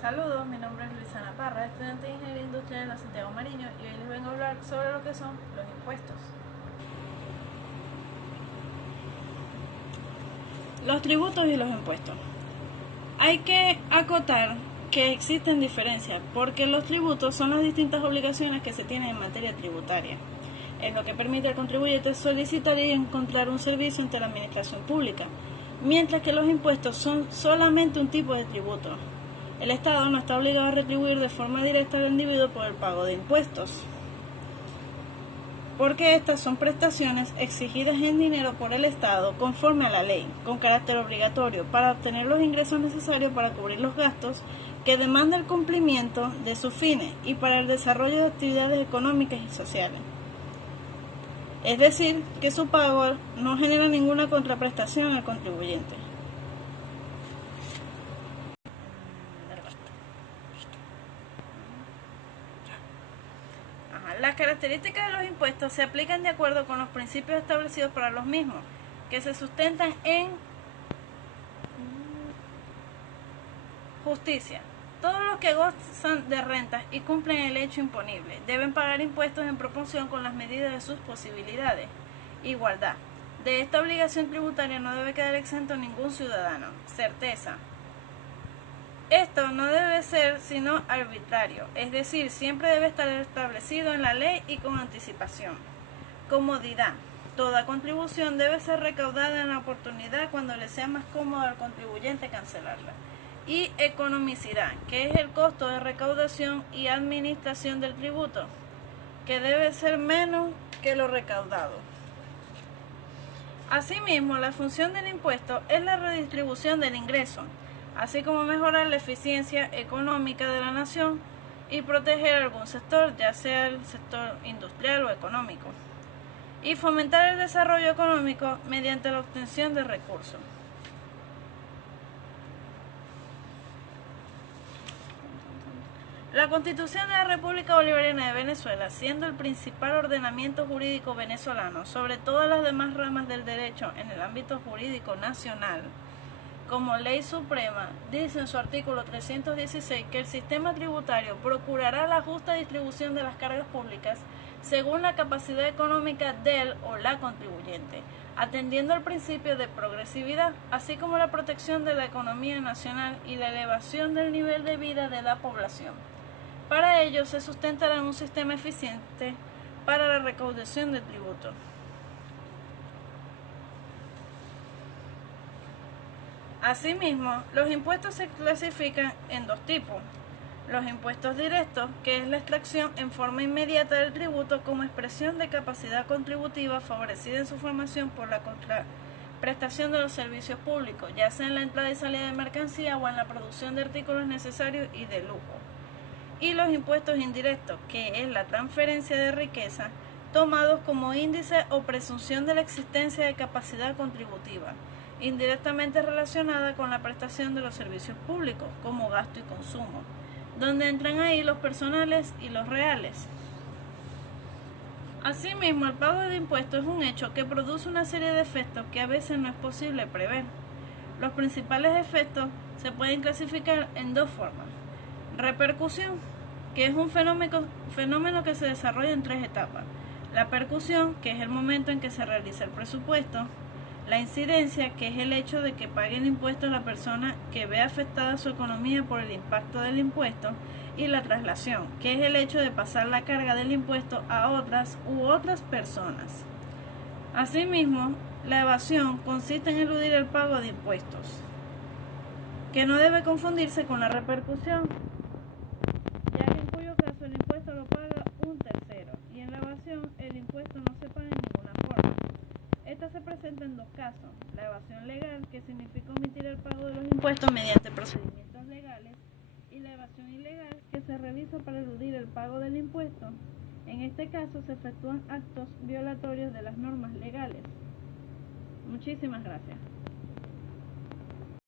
Saludos, mi nombre es Luisana Parra, estudiante de Ingeniería Industrial en la Santiago Mariño, y hoy les vengo a hablar sobre lo que son los impuestos. Los tributos y los impuestos. Hay que acotar que existen diferencias, porque los tributos son las distintas obligaciones que se tienen en materia tributaria. Es lo que permite al contribuyente solicitar y encontrar un servicio ante la administración pública, mientras que los impuestos son solamente un tipo de tributo. El Estado no está obligado a retribuir de forma directa al individuo por el pago de impuestos, porque estas son prestaciones exigidas en dinero por el Estado conforme a la ley, con carácter obligatorio, para obtener los ingresos necesarios para cubrir los gastos que demanda el cumplimiento de sus fines y para el desarrollo de actividades económicas y sociales. Es decir, que su pago no genera ninguna contraprestación al contribuyente. Las características de los impuestos se aplican de acuerdo con los principios establecidos para los mismos, que se sustentan en justicia. Todos los que gozan de rentas y cumplen el hecho imponible deben pagar impuestos en proporción con las medidas de sus posibilidades. Igualdad. De esta obligación tributaria no debe quedar exento ningún ciudadano. Certeza. Esto no debe ser sino arbitrario, es decir, siempre debe estar establecido en la ley y con anticipación. Comodidad. Toda contribución debe ser recaudada en la oportunidad cuando le sea más cómodo al contribuyente cancelarla. Y economicidad, que es el costo de recaudación y administración del tributo, que debe ser menos que lo recaudado. Asimismo, la función del impuesto es la redistribución del ingreso, así como mejorar la eficiencia económica de la nación y proteger algún sector, ya sea el sector industrial o económico, y fomentar el desarrollo económico mediante la obtención de recursos. La Constitución de la República Bolivariana de Venezuela, siendo el principal ordenamiento jurídico venezolano sobre todas las demás ramas del derecho en el ámbito jurídico nacional, como ley suprema, dice en su artículo 316 que el sistema tributario procurará la justa distribución de las cargas públicas según la capacidad económica del o la contribuyente, atendiendo al principio de progresividad, así como la protección de la economía nacional y la elevación del nivel de vida de la población. Para ello se sustentará en un sistema eficiente para la recaudación del tributo. Asimismo, los impuestos se clasifican en dos tipos. Los impuestos directos, que es la extracción en forma inmediata del tributo como expresión de capacidad contributiva favorecida en su formación por la prestación de los servicios públicos, ya sea en la entrada y salida de mercancía o en la producción de artículos necesarios y de lujo. Y los impuestos indirectos, que es la transferencia de riqueza, tomados como índice o presunción de la existencia de capacidad contributiva, indirectamente relacionada con la prestación de los servicios públicos, como gasto y consumo, donde entran ahí los personales y los reales. Asimismo, el pago de impuestos es un hecho que produce una serie de efectos que a veces no es posible prever. Los principales efectos se pueden clasificar en dos formas. Repercusión, que es un fenómeno que se desarrolla en tres etapas. La percusión, que es el momento en que se realiza el presupuesto. La incidencia, que es el hecho de que pague el impuesto a la persona que ve afectada su economía por el impacto del impuesto. Y la traslación, que es el hecho de pasar la carga del impuesto a otras u otras personas. Asimismo, la evasión consiste en eludir el pago de impuestos, que no debe confundirse con la repercusión, ya que en cuyo caso el impuesto lo paga un tercero y en la evasión el impuesto no se paga en ninguna forma. Esta se presenta en dos casos: la evasión legal, que significa omitir el pago de los impuestos mediante procedimientos legales, y la evasión ilegal, que se realiza para eludir el pago del impuesto. En este caso se efectúan actos violatorios de las normas legales. Muchísimas gracias.